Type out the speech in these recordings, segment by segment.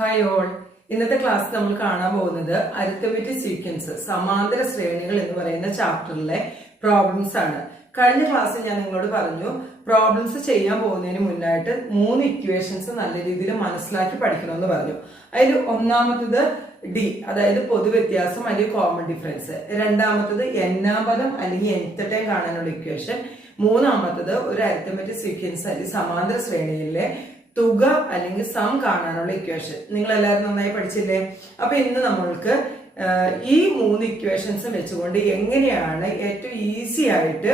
Hi all. ഇന്നത്തെ class നമ്മൾ കാണാൻ പോകുന്നത് അരിത്തമെറ്റിക് സീക്വൻസ് സമാന്തര ശ്രേണികൾ എന്ന് പറയുന്ന ചാപ്റ്ററിലെ പ്രോബ്ലംസ് ആണ്. കഴിഞ്ഞ ക്ലാസ്സിൽ ഞാൻ നിങ്ങളോട് പറഞ്ഞു പ്രോബ്ലംസ് ചെയ്യാൻ പോകുന്നതിന് മുന്നായിട്ട് 3 ഇക്വേഷൻസ് നല്ല രീതിയിൽ മനസ്സിലാക്കി പഠിക്കണമെന്ന് പറഞ്ഞു. അതിൽ ഒന്നാമത്തത് ഡി, അതായത് പൊതുവ്യത്യാസം അല്ലെങ്കിൽ കോമൺ ഡിഫറൻസ്. രണ്ടാമത്തത് എന്നാം പദം അല്ലെങ്കിൽ nth ടൈം കാണാനുള്ള ഇക്വേഷൻ. മൂന്നാമത്തത് ഒരു അരിത്തമെറ്റിക് സീക്വൻസ് അല്ലെങ്കിൽ സമാന്തര ശ്രേണിയിലെ തുക അല്ലെങ്കിൽ സം കാണാനുള്ള ഇക്വേഷൻ. നിങ്ങൾ എല്ലാവരും നന്നായി പഠിച്ചില്ലേ? അപ്പൊ ഇന്ന് നമ്മൾക്ക് ഈ 3 ഇക്വേഷൻസും വെച്ചുകൊണ്ട് എങ്ങനെയാണ് ഏറ്റവും ഈസി ആയിട്ട്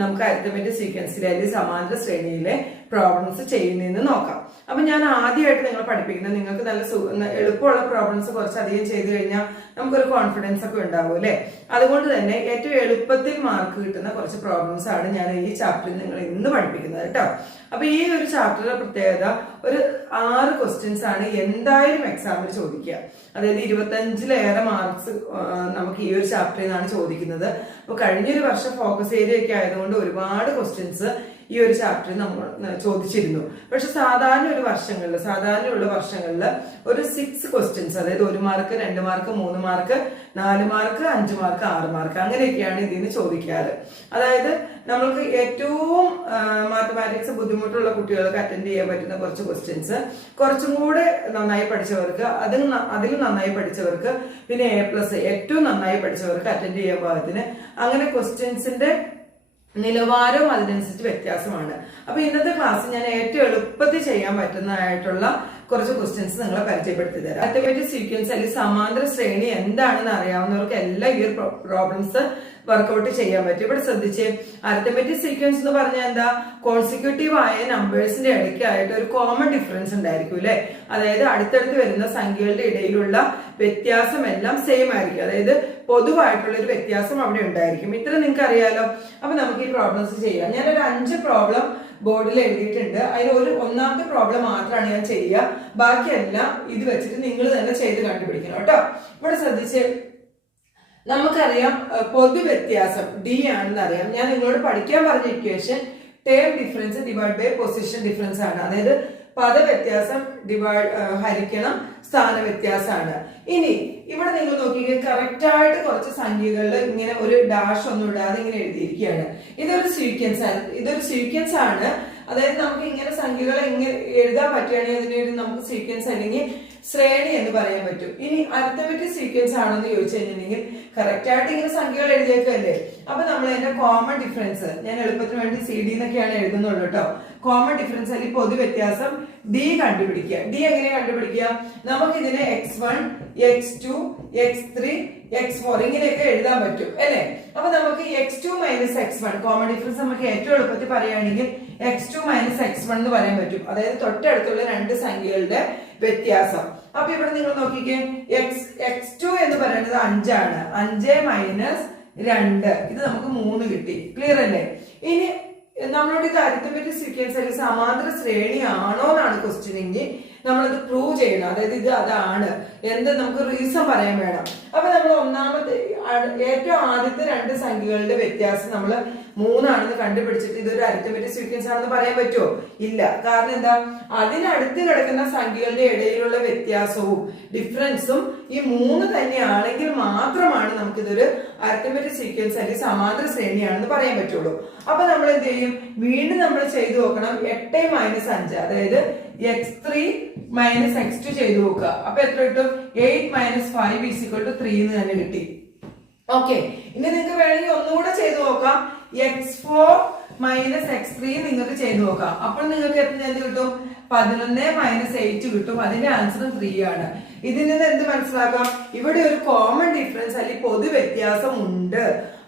നമുക്ക് അരിത്തമെറ്റിക് സീക്വൻസിലെ അല്ലെങ്കിൽ സമാന്തര ശ്രേണിയിലെ പ്രോബ്ലംസ് ചെയ്യുന്നതെന്ന് നോക്കാം. അപ്പൊ ഞാൻ ആദ്യമായിട്ട് നിങ്ങൾ പഠിപ്പിക്കുന്നത് നിങ്ങൾക്ക് നല്ല എളുപ്പമുള്ള പ്രോബ്ലംസ് കുറച്ചധികം ചെയ്തു കഴിഞ്ഞാൽ നമുക്കൊരു കോൺഫിഡൻസ് ഒക്കെ ഉണ്ടാവും അല്ലെ. അതുകൊണ്ട് തന്നെ ഏറ്റവും എളുപ്പത്തിൽ മാർക്ക് കിട്ടുന്ന കുറച്ച് പ്രോബ്ലംസ് ആണ് ഞാൻ ഈ ചാപ്റ്ററിൽ നിങ്ങൾ ഇന്ന് പഠിപ്പിക്കുന്നത് കേട്ടോ. അപ്പൊ ഈ ഒരു ചാപ്റ്ററിന്റെ പ്രത്യേകത ഒരു 6 ക്വസ്റ്റ്യൻസ് ആണ് എന്തായാലും എക്സാമിൽ ചോദിക്കുക. അതായത് 25-ലേറെ മാർക്സ് നമുക്ക് ഈ ഒരു ചാപ്റ്ററിൽ നിന്നാണ് ചോദിക്കുന്നത്. അപ്പൊ കഴിഞ്ഞൊരു വർഷം ഫോക്കസ് ഏരിയ ഒക്കെ ആയതുകൊണ്ട് ഒരുപാട് ക്വസ്റ്റ്യൻസ് ഈ ഒരു ചാപ്റ്ററിൽ നമ്മൾ ചോദിച്ചിരുന്നു. പക്ഷെ സാധാരണയുള്ള വർഷങ്ങളിൽ ഒരു 6 ക്വസ്റ്റ്യൻസ്, അതായത് 1 mark, 2 mark, 3 mark, 4 mark, 5 mark, 6 mark അങ്ങനെയൊക്കെയാണ് ഇതിന് ചോദിക്കാറ്. അതായത് നമ്മൾക്ക് ഏറ്റവും മാത്തമാറ്റിക്സ് ബുദ്ധിമുട്ടുള്ള കുട്ടികൾക്ക് അറ്റൻഡ് ചെയ്യാൻ പറ്റുന്ന കുറച്ച് ക്വസ്റ്റ്യൻസ്, കുറച്ചും കൂടെ നന്നായി പഠിച്ചവർക്ക്, അതിലും നന്നായി പഠിച്ചവർക്ക്, പിന്നെ A+, ഏറ്റവും നന്നായി പഠിച്ചവർക്ക് അറ്റൻഡ് ചെയ്യാൻ പാകത്തിന്, അങ്ങനെ ക്വസ്റ്റ്യൻസിന്റെ നിലവാരം അതിനനുസരിച്ച് വ്യത്യാസമാണ്. അപ്പൊ ഇന്നത്തെ ക്ലാസ് ഞാൻ ഏറ്റവും എളുപ്പത്തിൽ ചെയ്യാൻ പറ്റുന്നതായിട്ടുള്ള കുറച്ച് ക്വസ്റ്റ്യൻസ് നിങ്ങളെ പരിചയപ്പെടുത്തി തരാം. അരിത്തമെറ്റിക് സീക്വൻസ് അല്ലെങ്കിൽ സമാന്തര ശ്രേണി എന്താണെന്ന് അറിയാവുന്നവർക്ക് എല്ലാം ഈ പ്രോബ്ലംസ് വർക്ക്ഔട്ട് ചെയ്യാൻ പറ്റും. ഇവിടെ ശ്രദ്ധിച്ച്, അരിത്തമെറ്റിക് സീക്വൻസ് എന്ന് പറഞ്ഞാൽ എന്താ? കോൺസിക്യൂട്ടീവ് ആയ നമ്പേഴ്സിന്റെ ഇടയ്ക്കായിട്ട് ഒരു കോമൺ ഡിഫറൻസ് ഉണ്ടായിരിക്കും അല്ലെ. അതായത് അടുത്തടുത്ത് വരുന്ന സംഖ്യകളുടെ ഇടയിലുള്ള വ്യത്യാസം എല്ലാം സെയിം ആയിരിക്കും. അതായത് പൊതുവായിട്ടുള്ള ഒരു വ്യത്യാസം അവിടെ ഉണ്ടായിരിക്കും. ഇത്ര നിങ്ങൾക്ക് അറിയാലോ. അപ്പൊ നമുക്ക് ഈ പ്രോബ്ലംസ് ചെയ്യാം. ഞാനൊരു 5 പ്രോബ്ലം ബോർഡിൽ എഴുതിയിട്ടുണ്ട്. അതിൽ ഒന്നാമത്തെ പ്രോബ്ലം മാത്രമാണ് ഞാൻ ചെയ്യുക. ബാക്കിയെല്ലാം ഇത് വെച്ചിട്ട് നിങ്ങൾ തന്നെ ചെയ്ത് കണ്ടുപിടിക്കണം കേട്ടോ. ഇവിടെ ശ്രദ്ധിച്ച്, നമുക്കറിയാം പൊതുവ്യത്യാസം ഡി ആണെന്ന് അറിയാം. ഞാൻ നിങ്ങളോട് പഠിക്കാൻ പറഞ്ഞ equation term difference divide by position difference ആണ്. അതായത് പദവ്യത്യാസം ഹരിക്കണം സ്ഥാന വ്യത്യാസമാണ്. ഇനി ഇവിടെ നിങ്ങൾ നോക്കിക്കുക, കറക്റ്റ് ആയിട്ട് കുറച്ച് സംഖ്യകളിൽ ഇങ്ങനെ ഒരു ഡാഷ് ഒന്നും ഇടാതെ ഇങ്ങനെ എഴുതിയിരിക്കുകയാണ്. ഇതൊരു സീക്വൻസ് ആണ്. അതായത് നമുക്ക് ഇങ്ങനെ സംഖ്യകളെ ഇങ്ങനെ എഴുതാൻ പറ്റുകയാണെങ്കിൽ അതിനൊരു നമുക്ക് സീക്വൻസ് അല്ലെങ്കിൽ ശ്രേണി എന്ന് പറയാൻ പറ്റും. ഇനി അരിത്തമെറ്റിക് സീക്വൻസ് ആണെന്ന് ചോദിച്ചു കഴിഞ്ഞിട്ടുണ്ടെങ്കിൽ കറക്റ്റ് ആയിട്ട് ഇങ്ങനെ സംഖ്യകൾ എഴുതിയേക്കല്ലേ. അപ്പൊ നമ്മൾ അതിന്റെ കോമൺ ഡിഫറൻസ്, ഞാൻ എളുപ്പത്തിന് വേണ്ടി CD എന്നൊക്കെയാണ് എഴുതുന്നുള്ളൂ കേട്ടോ. കോമൺ ഡിഫറൻസ് അല്ലെങ്കിൽ പൊതുവ്യത്യാസം ഡി കണ്ടുപിടിക്കുക. ഡി എങ്ങനെ കണ്ടുപിടിക്കുക? നമുക്ക് ഇതിനെ x1, x2, x3, x4 ഇങ്ങനെയൊക്കെ എഴുതാൻ പറ്റും അല്ലെ. അപ്പൊ നമുക്ക് x2 - x1 കോമൺ ഡിഫറൻസ് നമുക്ക് ഏറ്റവും എളുപ്പത്തിൽ പറയുകയാണെങ്കിൽ x2 - x1 എന്ന് പറയാൻ പറ്റും. അതായത് തൊട്ടടുത്തുള്ള 2 സംഖ്യകളുടെ വ്യത്യാസം. അപ്പൊ ഇവിടെ നിങ്ങൾ നോക്കിക്കേ, x2 എന്ന് പറയുന്നത് 5 ആണ്. 5 - 2 ഇത് നമുക്ക് 3 കിട്ടി. ക്ലിയർ അല്ലേ? ഇനി നമ്മളോട് ഇത് അരിത്തമെറ്റിക് സീക്വൻസ് അല്ലെങ്കിൽ സമാന്തര ശ്രേണി ആണോ എന്നാണ് ക്വസ്റ്റ്യൻ. എങ്കിൽ നമ്മളത് പ്രൂവ് ചെയ്യണം. അതായത് ഇത് അതാണ് എന്ത് നമുക്ക് റീസൺ പറയാൻ വേണം. അപ്പൊ നമ്മൾ ഏറ്റവും ആദ്യത്തെ 2 സംഖ്യകളുടെ വ്യത്യാസം നമ്മൾ 3 ആണെന്ന് കണ്ടുപിടിച്ചിട്ട് ഇതൊരു അരിത്തമെറ്റിക് സീക്വൻസ് ആണെന്ന് പറയാൻ പറ്റുമോ? ഇല്ല. കാരണം എന്താ? അതിനടുത്ത് കിടക്കുന്ന സംഖ്യകളുടെ ഇടയിലുള്ള വ്യത്യാസവും ഡിഫറൻസും ഈ 3 തന്നെയാണെങ്കിൽ മാത്രമാണ് നമുക്കിതൊരു അരിത്തമെറ്റിക് സീക്വൻസ് അല്ലെങ്കിൽ സമാന്തര ശ്രേണിയാണെന്ന് പറയാൻ പറ്റുള്ളൂ. അപ്പൊ നമ്മൾ എന്ത് ചെയ്യും? വീണ്ടും നമ്മൾ ചെയ്തു നോക്കണം. 8 - 5 അതായത് x3 - x2 ചെയ്തു നോക്കുക. അപ്പൊ എത്ര കിട്ടും? 8 - 5 = 3 എന്ന് തന്നെ കിട്ടി. ഓക്കെ. ഇനി നിങ്ങൾക്ക് വേണമെങ്കിൽ ഒന്നുകൂടെ ചെയ്തു നോക്കാം. x4 - x3 നിങ്ങൾക്ക് ചെയ്തു നോക്കാം. അപ്പോൾ നിങ്ങൾക്ക് എന്ത് കിട്ടും? 11 - 8 കിട്ടും. അതിന്റെ ആൻസർ 3 ആണ്. ഇതിൽ നിന്ന് എന്ത് മനസ്സിലാക്കാം? ഇവിടെ ഒരു കോമൺ ഡിഫറൻസ് അല്ലെങ്കിൽ പൊതു വ്യത്യാസം ഉണ്ട്.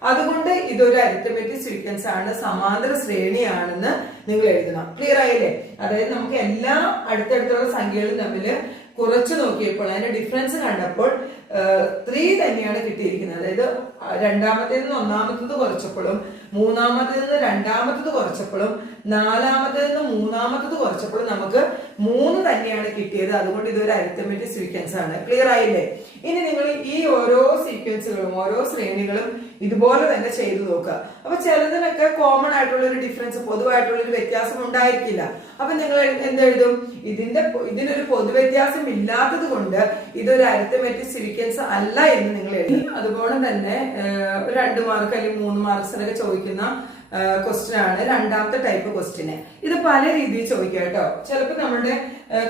അതുകൊണ്ട് ഇതൊരു അരിത്തമെറ്റിക് സീക്വൻസ് ആണ്, സമാന്തര ശ്രേണിയാണെന്ന് നിങ്ങൾ എഴുതണം. ക്ലിയർ ആയില്ലേ? അതായത് നമുക്ക് എല്ലാ അടുത്തടുത്തുള്ള സംഖ്യകളും തമ്മിൽ കുറച്ച് നോക്കിയപ്പോൾ അതിന്റെ ഡിഫറൻസ് കണ്ടപ്പോൾ 3 തന്നെയാണ് കിട്ടിയിരിക്കുന്നത്. അതായത് രണ്ടാമത്തേത് നിന്ന് ഒന്നാമത്തത് കുറച്ചപ്പോഴും, മൂന്നാമത്തേത് നിന്ന് രണ്ടാമത്തത് കുറച്ചപ്പോഴും, നാലാമത്തേത് നിന്ന് മൂന്നാമത്തത് കുറച്ചപ്പോഴും നമുക്ക് 3 തന്നെയാണ് കിട്ടിയത്. അതുകൊണ്ട് ഇതൊരു അരിത്തമെറ്റിക് സീക്വൻസ് ആണ്. ക്ലിയർ ആയില്ലേ? ഇനി നിങ്ങൾ ഈ ഓരോ സീക്വൻസുകളും ഓരോ ശ്രേണികളും ഇതുപോലെ തന്നെ ചെയ്തു നോക്കുക. അപ്പൊ ചിലതിനൊക്കെ കോമൺ ആയിട്ടുള്ള ഒരു ഡിഫറൻസ്, പൊതുവായിട്ടുള്ള ഒരു വ്യത്യാസം ഉണ്ടായിരിക്കില്ല. അപ്പൊ നിങ്ങൾ എന്തെഴുതും? ഇതിനൊരു പൊതുവ്യത്യാസം ഇല്ലാത്തത് കൊണ്ട് ഇതൊരു അരിത്തമെറ്റിക് സീക്വൻസ് അല്ല എന്ന് നിങ്ങൾ എഴുതി. അതുപോലെ തന്നെ 2 മാർക്ക് അല്ലെങ്കിൽ 3 മാർക്സിനൊക്കെ ചോദിക്കുന്ന ക്വസ്റ്റ്യൻ ആണ് രണ്ടാമത്തെ ടൈപ്പ് ക്വസ്റ്റ്യന്. ഇത് പല രീതിയിൽ ചോദിക്കാം കേട്ടോ. ചിലപ്പോൾ നമ്മുടെ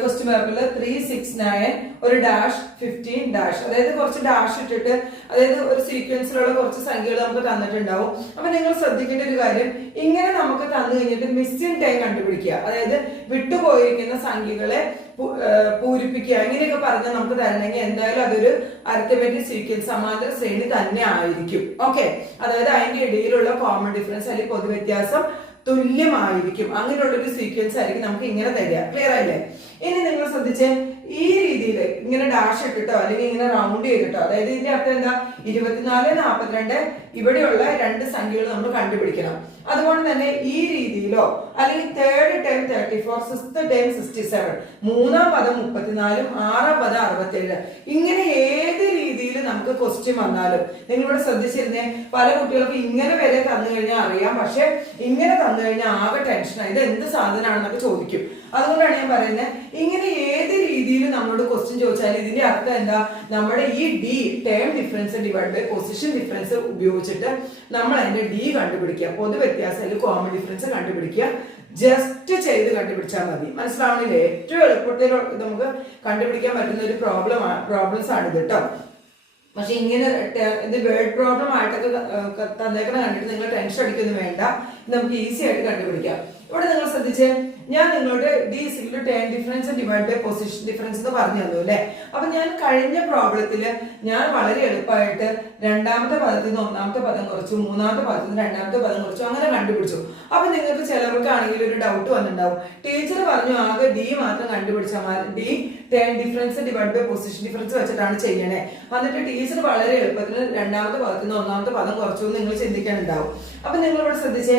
ക്വസ്റ്റ്യൻ പേപ്പറിൽ 369 ഒരു ഡാഷ് 15 ഡാഷ്, അതായത് കുറച്ച് ഡാഷ് ഇട്ടിട്ട്, അതായത് ഒരു സീക്വൻസിലുള്ള കുറച്ച് സംഖ്യകൾ നമുക്ക് തന്നിട്ടുണ്ടാവും. അപ്പൊ നിങ്ങൾ ശ്രദ്ധിക്കേണ്ട ഒരു കാര്യം, ഇങ്ങനെ നമുക്ക് തന്നു കഴിഞ്ഞിട്ട് മിസ്സിംഗ് ടൈം കണ്ടുപിടിക്കുക, അതായത് വിട്ടുപോയിരിക്കുന്ന സംഖ്യകളെ പൂരിപ്പിക്കുക, ഇങ്ങനെയൊക്കെ പറഞ്ഞാൽ നമുക്ക് തരണമെങ്കിൽ എന്തായാലും അതൊരു അരിത്തമെറ്റിക് സീക്വൻസ് സമാന്തര ശ്രേണി തന്നെ ആയിരിക്കും. ഓക്കെ, അതായത് അതിന്റെ ഇടയിലുള്ള കോമൺ ഡിഫറൻസ് അല്ലെങ്കിൽ പൊതുവ്യത്യാസം തുല്യമായിരിക്കും. അങ്ങനെയുള്ള ഒരു സീക്വൻസ് ആയിരിക്കും നമുക്ക് ഇങ്ങനെ തരിക. ക്ലിയർ ആയില്ലേ? ഇനി നിങ്ങൾ ശ്രദ്ധിച്ചേ, ഈ രീതിയിൽ ഇങ്ങനെ ഡാഷ് ഇട്ടിട്ടോ അല്ലെങ്കിൽ ഇങ്ങനെ റൗണ്ട് ചെയ്തിട്ടോ, അതായത് ഇതിന്റെ അർത്ഥം എന്താ, 24, 42 ഇവിടെയുള്ള 2 സംഖ്യകൾ നമ്മൾ കണ്ടുപിടിക്കണം. അതുകൊണ്ട് തന്നെ ഈ രീതിയിലോ അല്ലെങ്കിൽ 3rd ടൈം 34, 6th ടൈം 67, 3-ാം പദം 34, 6-ാം പദം 67, ഇങ്ങനെ ഏത് രീതിയിൽ നമുക്ക് ക്വസ്റ്റ്യൻ വന്നാലും നിങ്ങളിവിടെ ശ്രദ്ധിച്ചിരുന്നേ, പല കുട്ടികൾക്ക് ഇങ്ങനെ വരെ തന്നു കഴിഞ്ഞാൽ അറിയാം, പക്ഷെ ഇങ്ങനെ തന്നു കഴിഞ്ഞാൽ ആകെ ടെൻഷനാണ്, ഇത് എന്ത് സാധനമാണെന്നൊക്കെ ചോദിക്കും. അതുകൊണ്ടാണ് ഞാൻ പറയുന്നത്, ഇങ്ങനെ ഏത് രീതിയിൽ നമ്മളോട് ക്വസ്റ്റ്യൻ ചോദിച്ചാൽ ഇതിന്റെ അർത്ഥം എന്താ, നമ്മുടെ ഈ d term difference divide by position difference ഉപയോഗിച്ചിട്ട് നമ്മൾ അതിന്റെ ഡി കണ്ടുപിടിക്കുക, പൊതുവ്യത്യാസം അല്ലെങ്കിൽ കോമൺ ഡിഫറൻസ് കണ്ടുപിടിക്കുക. ജസ്റ്റ് ചെയ്ത് കണ്ടുപിടിച്ചാൽ മതി. മനസ്സിലാവണില്ലേ? ഏറ്റവും എളുപ്പത്തിൽ നമുക്ക് കണ്ടുപിടിക്കാൻ പറ്റുന്ന ഒരു പ്രോബ്ലംസ് ആണ് ഇത് കേട്ടോ. പക്ഷെ ഇങ്ങനെ ഇത് വേർഡ് പ്രോബ്ലം ആയിട്ടൊക്കെ തന്നേക്കണ കണ്ടിട്ട് നിങ്ങൾ ടെൻഷൻ അടിക്കൊന്നും വേണ്ട, നമുക്ക് ഈസി ആയിട്ട് കണ്ടുപിടിക്കാം. ഇവിടെ നിങ്ങൾ ശ്രദ്ധിച്ചേ, ഞാൻ നിങ്ങളോട് d term difference divide by position difference എന്ന് പറഞ്ഞു തന്നു അല്ലെ. അപ്പൊ ഞാൻ കഴിഞ്ഞ പ്രോബ്ലത്തില് ഞാൻ വളരെ എളുപ്പമായിട്ട് 2ാമത്തെ പദത്തിൽ നിന്ന് 1ാമത്തെ പദം കുറച്ചു, 3ാമത്തെ പദത്തിൽ നിന്ന് 2ാമത്തെ പദം കുറച്ചു, അങ്ങനെ കണ്ടുപിടിച്ചു. അപ്പൊ നിങ്ങൾക്ക് ചിലവർക്കാണെങ്കിൽ ഒരു ഡൗട്ട് വന്നിട്ടുണ്ടാവും, ടീച്ചർ പറഞ്ഞു ആകെ ഡി മാത്രം കണ്ടുപിടിച്ചാൽ d term difference divide by position difference വെച്ചിട്ടാണ് ചെയ്യണേ, എന്നിട്ട് ടീച്ചർ വളരെ എളുപ്പത്തിൽ 2ാമത്തെ പദത്തിൽ നിന്ന് 1ാമത്തെ പദം കുറച്ചു എന്ന് നിങ്ങൾ ചിന്തിക്കാനുണ്ടാവും. അപ്പൊ നിങ്ങൾ ഇവിടെ ശ്രദ്ധിച്ചേ,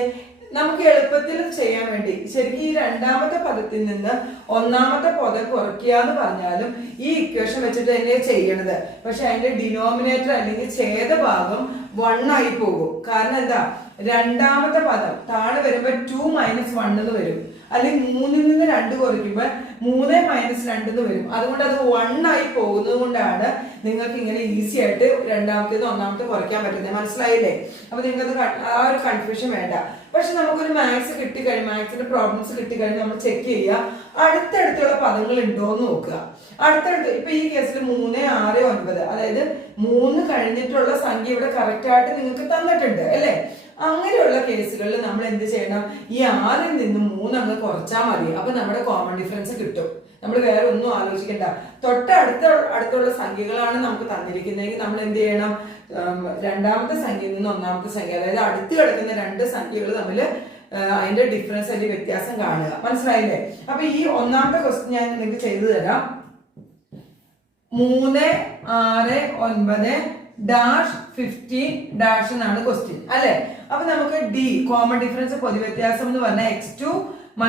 നമുക്ക് എളുപ്പത്തിൽ ചെയ്യാൻ വേണ്ടി ശരിക്കും ഈ 2ാമത്തെ പദത്തിൽ നിന്ന് 1ാമത്തെ പദം കുറയ്ക്കുക എന്ന് പറഞ്ഞാലും ഈ ഇക്വേഷൻ വെച്ചിട്ട് തന്നെ ചെയ്യണത്. പക്ഷെ അതിന്റെ ഡിനോമിനേറ്റർ അല്ലെങ്കിൽ ഛേദഭാഗം 1 ആയി പോകും. കാരണം എന്താ, 2ാമത്തെ പദം താഴെ വരുമ്പോ 2 - 1 എന്ന് വരും, അല്ലെങ്കിൽ 3ൽ നിന്ന് 2 കുറയ്ക്കുമ്പോൾ 3 - 2 എന്ന് വരും. അതുകൊണ്ട് അത് 1 ആയി പോകുന്നത് കൊണ്ടാണ് നിങ്ങൾക്ക് ഇങ്ങനെ ഈസി ആയിട്ട് 2ാമത്തേത് 1ാമത്തെ കുറയ്ക്കാൻ പറ്റുന്നത്. മനസ്സിലായില്ലേ? അപ്പൊ നിങ്ങൾക്ക് ആ ഒരു കൺഫ്യൂഷൻ വേണ്ട. പക്ഷെ നമുക്കൊരു മാത്സ് കിട്ടിക്കഴിഞ്ഞ്, മാത്സിന്റെ പ്രോബ്ലംസ് കിട്ടിക്കഴിഞ്ഞ് നമ്മൾ ചെക്ക് ചെയ്യുക, അടുത്തടുത്തുള്ള പദങ്ങൾ ഉണ്ടോ എന്ന് നോക്കുക. അടുത്തടുത്ത് ഇപ്പൊ ഈ കേസിൽ 3, 6, 9, അതായത് 3 കഴിഞ്ഞിട്ടുള്ള സംഖ്യ ഇവിടെ കറക്റ്റ് ആയിട്ട് നിങ്ങൾക്ക് തന്നിട്ടുണ്ട് അല്ലെ. അങ്ങനെയുള്ള കേസുകളിൽ നമ്മൾ എന്ത് ചെയ്യണം, ഈ 6ൽ നിന്ന് 3 അങ്ങ് കുറച്ചാൽ മതി. അപ്പൊ നമ്മുടെ കോമൺ ഡിഫറൻസ് കിട്ടും. നമ്മൾ വേറെ ഒന്നും ആലോചിക്കണ്ട. അടുത്തുള്ള സംഖ്യകളാണ് നമുക്ക് തന്നിരിക്കുന്നതെങ്കിൽ നമ്മൾ എന്ത് ചെയ്യണം, 2ാമത്തെ സംഖ്യയിൽ നിന്ന് 1ാമത്തെ സംഖ്യ, അതായത് അടുത്ത് കിടക്കുന്ന 2 സംഖ്യകൾ തമ്മിൽ അതിന്റെ ഡിഫറൻസ് അല്ലെങ്കിൽ വ്യത്യാസം കാണുക. മനസ്സിലായില്ലേ? അപ്പൊ ഈ 1ാമത്തെ ക്വസ്റ്റ്യൻ ഞാൻ നിങ്ങൾക്ക് ചെയ്തു തരാം. 3, 6, 9 ഡാഷ് 15 ഡാഷ് എന്നാണ് ക്വസ്റ്റ്യൻ അല്ലെ. അപ്പൊ നമുക്ക് ഡി കോമൺ ഡിഫറൻസ് പൊതുവ്യത്യാസം എന്ന് പറഞ്ഞാൽ x2 -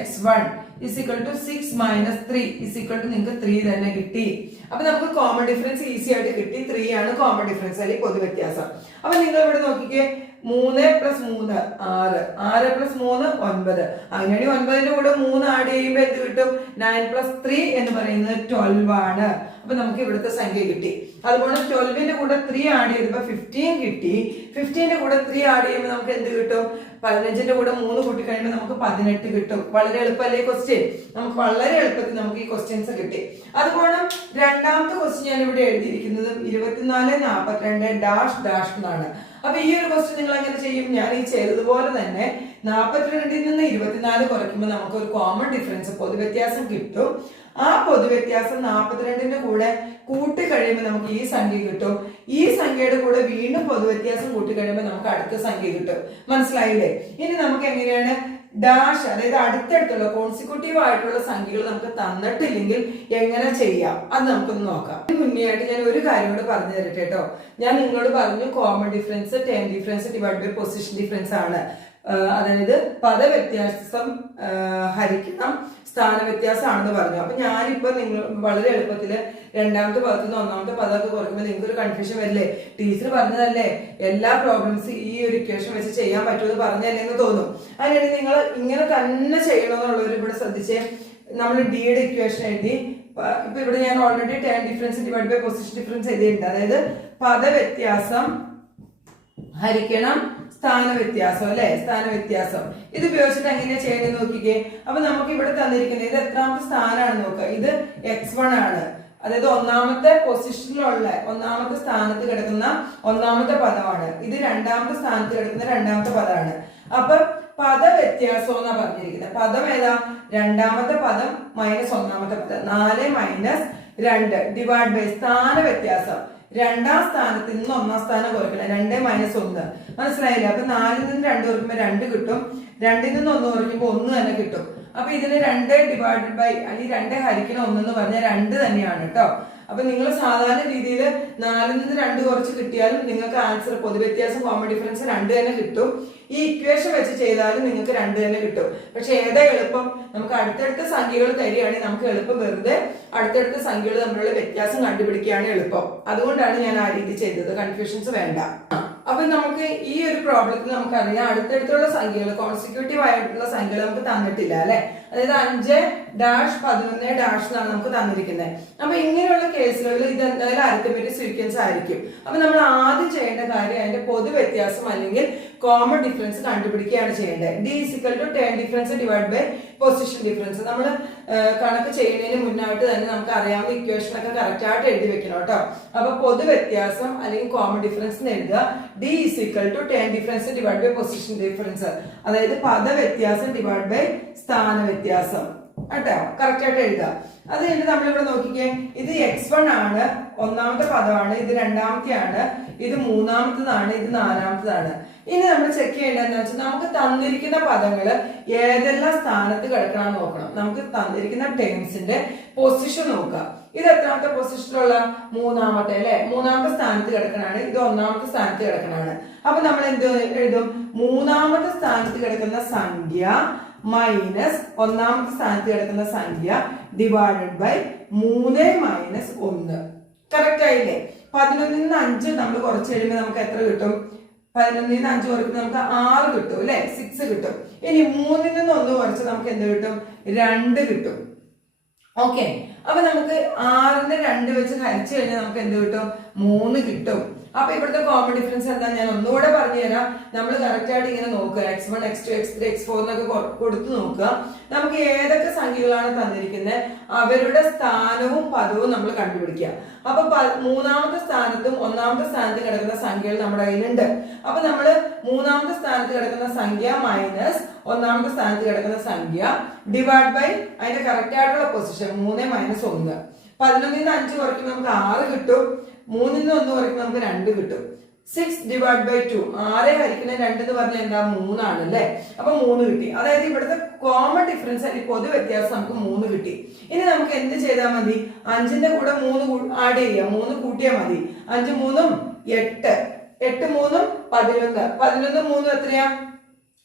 x1 is equal to 6 - 3 is equal to നിങ്ങൾക്ക് 3 തന്നെ കിട്ടി. അപ്പൊ നമുക്ക് കോമൺ ഡിഫറൻസ് ഈസി ആയിട്ട് കിട്ടി. 3 ആണ് കോമൺ ഡിഫറൻസ് അല്ലെങ്കിൽ പൊതുവ്യത്യാസം. അപ്പൊ നിങ്ങൾ ഇവിടെ നോക്കിക്കേ, 3 + 3 6, 6 + 3 9. അങ്ങനെയാണെങ്കിൽ 9ന്റെ കൂടെ 3 ആഡ് ചെയ്യുമ്പോൾ എന്ത് കിട്ടും, 9 + 3 എന്ന് പറയുന്നത് 12 ആണ്. അപ്പൊ നമുക്ക് ഇവിടുത്തെ സംഖ്യ കിട്ടി. അതുപോലെ 12ന്റെ കൂടെ 3 ആഡ് ചെയ്തപ്പോൾ 15 കിട്ടി. 15ന്റെ കൂടെ 3 ആഡ് ചെയ്യുമ്പോൾ നമുക്ക് എന്ത് കിട്ടും, 15ന്റെ കൂടെ 3 കൂട്ടി കഴിയുമ്പോൾ നമുക്ക് 18 കിട്ടും. വളരെ എളുപ്പമല്ലേ ക്വസ്റ്റ്യൻ? നമുക്ക് വളരെ എളുപ്പത്തിൽ നമുക്ക് ഈ ക്വസ്റ്റ്യൻസ് കിട്ടി. അതുപോലെ 2ാമത്തെ ക്വസ്റ്റ്യൻ ഞാൻ ഇവിടെ എഴുതിയിരിക്കുന്നത് 24, 42 ഡാഷ് ഡാഷ് എന്നാണ്. അപ്പൊ ഈ ഒരു ക്വസ്റ്റ്യൻ നിങ്ങൾ എങ്ങനെ ചെയ്യും? ഞാൻ ഈ ചെയ്തതുപോലെ തന്നെ 42ൽ നിന്ന് 24 കുറയ്ക്കുമ്പോൾ നമുക്ക് ഒരു കോമൺ ഡിഫറൻസ് പൊതുവ്യത്യാസം കിട്ടും. ആ പൊതുവ്യത്യാസം 42ന്റെ കൂടെ കൂട്ടി കഴിയുമ്പോൾ നമുക്ക് ഈ സംഖ്യ കിട്ടും. ഈ സംഖ്യയുടെ കൂടെ വീണ്ടും പൊതുവ്യത്യാസം കൂട്ടി കഴിയുമ്പോൾ നമുക്ക് അടുത്ത സംഖ്യ കിട്ടും. മനസ്സിലായില്ലേ? ഇനി നമുക്ക് എങ്ങനെയാണ് ഡാഷ്, അതായത് അടുത്തടുത്തുള്ള കോൺസിക്യൂട്ടീവ് ആയിട്ടുള്ള സംഖ്യകൾ നമുക്ക് തന്നിട്ടില്ലെങ്കിൽ എങ്ങനെ ചെയ്യാം അത് നമുക്കൊന്ന് നോക്കാം. മുന്നേ ആയിട്ട് ഞാൻ ഒരു കാര്യം കൂടെ പറഞ്ഞു തരട്ടെ കേട്ടോ. ഞാൻ നിങ്ങളോട് പറഞ്ഞു common difference term difference divide by position difference ആണ്. അതായത് പദവ്യത്യാസം ഹരിക്കണം സ്ഥാന വ്യത്യാസമാണെന്ന് പറഞ്ഞു. അപ്പൊ ഞാനിപ്പോ നിങ്ങൾ വളരെ എളുപ്പത്തില് 2ാമത്തെ പദത്തിൽ നിന്ന് 1ാമത്തെ പദമൊക്കെ കുറയ്ക്കുമ്പോൾ നിങ്ങൾക്ക് ഒരു കൺഫ്യൂഷൻ വരില്ലേ? ടീച്ചർ പറഞ്ഞതല്ലേ എല്ലാ പ്രോബ്ലംസ് ഈ ഒരു ഇക്വേഷൻ വെച്ച് ചെയ്യാൻ പറ്റുമെന്ന് പറഞ്ഞല്ലേ എന്ന് തോന്നും. അതിനായിട്ട് നിങ്ങൾ ഇങ്ങനെ തന്നെ ചെയ്യണമെന്നുള്ളവർ ഇവിടെ ശ്രദ്ധിച്ചേ. നമ്മൾ ഡിയുടെ ഇക്വേഷൻ എഴുതി. ഇപ്പൊ ഇവിടെ ഞാൻ already term difference divide by position difference എഴുതിയിട്ടുണ്ട്. അതായത് പദവ്യത്യാസം ഹരിക്കണം സ്ഥാന വ്യത്യാസം അല്ലെ, സ്ഥാന വ്യത്യാസം. ഇത് ഉപയോഗിച്ചിട്ട് എങ്ങനെയാ ചെയ്യുന്നത് നോക്കിക്കേ. അപ്പൊ നമുക്ക് ഇവിടെ തന്നിരിക്കുന്നത് ഇത് എത്രാമത്തെ സ്ഥാനമാണ് നോക്കുക. ഇത് x1 ആണ്. അതായത് ഒന്നാമത്തെ പൊസിഷനിലുള്ള ഒന്നാമത്തെ സ്ഥാനത്ത് കിടക്കുന്ന ഒന്നാമത്തെ പദമാണ്. ഇത് രണ്ടാമത്തെ സ്ഥാനത്ത് കിടക്കുന്ന രണ്ടാമത്തെ പദമാണ്. അപ്പൊ പദ വ്യത്യാസം എന്നാ പറഞ്ഞിരിക്കുന്നത്. പദം ഏതാ? രണ്ടാമത്തെ പദം മൈനസ് ഒന്നാമത്തെ പദം. 4 - 2 ഡിവൈഡ് ബൈ സ്ഥാന വ്യത്യാസം. രണ്ടാം സ്ഥാനത്ത് നിന്ന് ഒന്നാം സ്ഥാനം കുറയ്ക്കണം. 2 - 1 മനസ്സിലായില്ലേ? അപ്പൊ 4ൽ നിന്ന് 2 കുറയ്ക്കുമ്പോൾ 2 കിട്ടും. 2ൽ നിന്ന് 1 കുറയ്ക്കുമ്പോൾ 1 തന്നെ കിട്ടും. അപ്പൊ ഇതിന് 2 ഡിവൈഡഡ് ബൈ അല്ലെങ്കിൽ 2 ഹരിക്കണം 1 എന്ന് പറഞ്ഞാൽ 2 തന്നെയാണ് കേട്ടോ. അപ്പൊ നിങ്ങൾ സാധാരണ രീതിയിൽ 4ൽ നിന്ന് 2 കുറച്ച് കിട്ടിയാലും നിങ്ങൾക്ക് ആൻസർ പൊതുവ്യത്യാസം കോമൺ ഡിഫറൻസ് 2 തന്നെ കിട്ടും. ഈ ഇക്വേഷൻ വെച്ച് ചെയ്താലും നിങ്ങൾക്ക് 2 തന്നെ കിട്ടും. പക്ഷെ ഏതാ എളുപ്പം? നമുക്ക് അടുത്തടുത്ത സംഖ്യകൾ തരികയാണെങ്കിൽ നമുക്ക് എളുപ്പം വെറുതെ അടുത്തടുത്ത സംഖ്യകൾ തമ്മിലുള്ള വ്യത്യാസം കണ്ടുപിടിക്കുകയാണ് എളുപ്പം. അതുകൊണ്ടാണ് ഞാൻ ആ രീതി ചെയ്തത്. കൺഫ്യൂഷൻസ് വേണ്ട. അപ്പൊ നമുക്ക് ഈ ഒരു പ്രോബ്ലത്തിൽ നമുക്കറിയാം അടുത്തടുത്തുള്ള സംഖ്യകൾ കോൺസിക്യൂട്ടീവ് ആയിട്ടുള്ള സംഖ്യകൾ നമുക്ക് തന്നിട്ടില്ല അല്ലെ. അതായത് 5-11 എന്നാണ് നമുക്ക് തന്നിരിക്കുന്നത്. അപ്പൊ ഇങ്ങനെയുള്ള കേസുകളിൽ ഇത് എന്തായാലും അരിത്തമെറ്റിക് സീക്വൻസ് ആയിരിക്കും. അപ്പൊ നമ്മൾ ആദ്യം ചെയ്യേണ്ട കാര്യം അതിന്റെ പൊതു വ്യത്യാസം അല്ലെങ്കിൽ കോമൺ ഡിഫറൻസ് കണ്ടുപിടിക്കുകയാണ് ചെയ്യേണ്ടത്. d = term difference divide by position difference. നമ്മൾ കണക്ക് ചെയ്യുന്നതിന് മുന്നായിട്ട് തന്നെ നമുക്ക് അറിയാവുന്ന ഇക്വേഷൻ ഒക്കെ കറക്റ്റ് ആയിട്ട് എഴുതി വെക്കണം കേട്ടോ. അപ്പൊ പൊതു വ്യത്യാസം അല്ലെങ്കിൽ കോമൺ ഡിഫറൻസ് എഴുതുക. d = term difference divide by position difference. അതായത് പദ വ്യത്യാസം ഡിവൈഡ് ബൈ സ്ഥാന വ്യത്യാസം കേട്ടോ. കറക്റ്റ് ആയിട്ട് എഴുതുക. അത് കഴിഞ്ഞ് നമ്മളിവിടെ നോക്കിക്കേ. ഇത് x1 ആണ്, ഒന്നാമത്തെ പദമാണ്. ഇത് രണ്ടാമത്തെയാണ്. ഇത് മൂന്നാമത്തതാണ്. ഇത് നാലാമത്തതാണ്. ഇനി നമ്മൾ ചെക്ക് ചെയ്യേണ്ടതെന്ന് വെച്ചാൽ നമുക്ക് തന്നിരിക്കുന്ന പദങ്ങള് ഏതെല്ലാം സ്ഥാനത്ത് കിടക്കണം നോക്കണം. നമുക്ക് തന്നിരിക്കുന്ന ടേംസിന്റെ പൊസിഷൻ നോക്കാം. ഇത് എത്രാമത്തെ പൊസിഷനിലുള്ള? മൂന്നാമത്തെ അല്ലെ. മൂന്നാമത്തെ സ്ഥാനത്ത് കിടക്കണാണ്. ഇത് ഒന്നാമത്തെ സ്ഥാനത്ത് കിടക്കണാണ്. അപ്പൊ നമ്മൾ എന്ത് എഴുതും? മൂന്നാമത്തെ സ്ഥാനത്ത് കിടക്കുന്ന സംഖ്യ മൈനസ് ഒന്നാമത്തെ സ്ഥാനത്ത് കിടക്കുന്ന സംഖ്യ ഡിവൈഡഡ് ബൈ 3 - 1. കറക്റ്റ് ആയില്ലേ? 11ൽ നിന്ന് 5 നമ്മൾ കുറച്ച് കഴിയുമ്പോൾ നമുക്ക് എത്ര കിട്ടും? 11ൽ നിന്ന് 5 കുറയ്ക്കുമ്പോൾ നമുക്ക് 6 കിട്ടും അല്ലെ, 6 കിട്ടും. ഇനി 3ൽ നിന്ന് 1 കുറച്ച് നമുക്ക് എന്ത് കിട്ടും? 2 കിട്ടും. ഓക്കെ. അപ്പൊ നമുക്ക് 6നെ 2 വെച്ച് ഹരിച്ചു കഴിഞ്ഞാൽ നമുക്ക് എന്ത് കിട്ടും? 3 കിട്ടും. അപ്പൊ ഇവിടുത്തെ കോമൺ ഡിഫറൻസ് എന്താ ഞാൻ ഒന്നുകൂടെ പറഞ്ഞു തരാം. നമ്മൾ കറക്റ്റ് ആയിട്ട് ഇങ്ങനെ നോക്കുക. x1, x2, x3, x4 എന്നൊക്കെ കൊടുത്തു നോക്കുക. നമുക്ക് ഏതൊക്കെ സംഖ്യകളാണ് തന്നിരിക്കുന്നത് അവരുടെ സ്ഥാനവും പദവും നമ്മൾ കണ്ടുപിടിക്കുക. അപ്പൊ മൂന്നാമത്തെ സ്ഥാനത്തും ഒന്നാമത്തെ സ്ഥാനത്തും കിടക്കുന്ന സംഖ്യകൾ നമ്മുടെ കയ്യിലുണ്ട്. അപ്പൊ നമ്മള് മൂന്നാമത്തെ സ്ഥാനത്ത് കിടക്കുന്ന സംഖ്യ മൈനസ് ഒന്നാമത്തെ സ്ഥാനത്ത് കിടക്കുന്ന സംഖ്യ ഡിവൈഡ് ബൈ അതിന്റെ കറക്റ്റ് ആയിട്ടുള്ള പൊസിഷൻ 3 - 1. 11ൽ നിന്ന് 5 കുറയ്ക്കുമ്പോൾ നമുക്ക് 6 കിട്ടും. 3ൽ നിന്ന് 1 കുറയ്ക്കുമ്പോൾ നമുക്ക് 2 കിട്ടും. 6 ഡിവൈഡ് ബൈ 2. 6 ഹരിക്കുന്ന 2 എന്ന് പറഞ്ഞാൽ എന്താ? 3 ആണ് അല്ലെ. അപ്പൊ 3 കിട്ടി. അതായത് ഇവിടുത്തെ കോമൺ ഡിഫറൻസ് അല്ലെങ്കിൽ പൊതു വ്യത്യാസം നമുക്ക് 3 കിട്ടി. ഇനി നമുക്ക് എന്ത് ചെയ്താൽ മതി? 5ന്റെ കൂടെ 3 ആഡ് ചെയ്യാം. 3 കൂട്ടിയാൽ മതി. 5 - 3 8. 8 - 3 11. 11 3 എത്രയാ?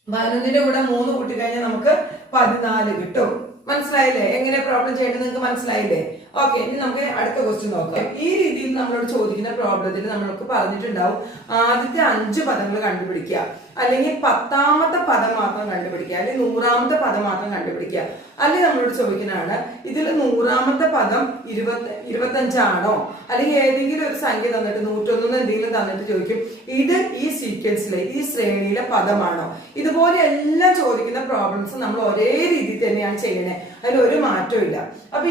11ന്റെ കൂടെ 3 കൂട്ടി കഴിഞ്ഞാൽ നമുക്ക് 14 കിട്ടും. മനസ്സിലായില്ലേ? എങ്ങനെ പ്രോബ്ലം ചെയ്യേണ്ടത് നിങ്ങൾക്ക് മനസ്സിലായില്ലേ? ഓക്കെ. ഇനി നമുക്ക് അടുത്ത ക്വസ്റ്റ്യൻ നോക്കാം. ഈ രീതിയിൽ നമ്മളോട് ചോദിക്കുന്ന പ്രോബ്ലത്തിൽ നമ്മൾക്ക് പറഞ്ഞിട്ടുണ്ടാവും ആദ്യത്തെ 5 പദങ്ങൾ കണ്ടുപിടിക്കുക, അല്ലെങ്കിൽ 10ാമത്തെ പദം മാത്രം കണ്ടുപിടിക്കുക, അല്ലെങ്കിൽ 100ാമത്തെ പദം മാത്രം കണ്ടുപിടിക്കുക. അല്ലെങ്കിൽ നമ്മളോട് ചോദിക്കുന്നതാണ് ഇതിൽ 100ാമത്തെ പദം 25 ആണോ, അല്ലെങ്കിൽ ഏതെങ്കിലും ഒരു സംഖ്യ തന്നിട്ട് 101 എന്തെങ്കിലും തന്നിട്ട് ചോദിക്കും ഇത് ഈ സീക്വൻസിലെ ഈ ശ്രേണിയിലെ പദമാണോ. ഇതുപോലെ എല്ലാം ചോദിക്കുന്ന പ്രോബ്ലംസ് നമ്മൾ ഒരേ രീതിയിൽ തന്നെയാണ് ചെയ്യുന്നത്. അതിൽ ഒരു മാറ്റവും ഇല്ല. അപ്പൊ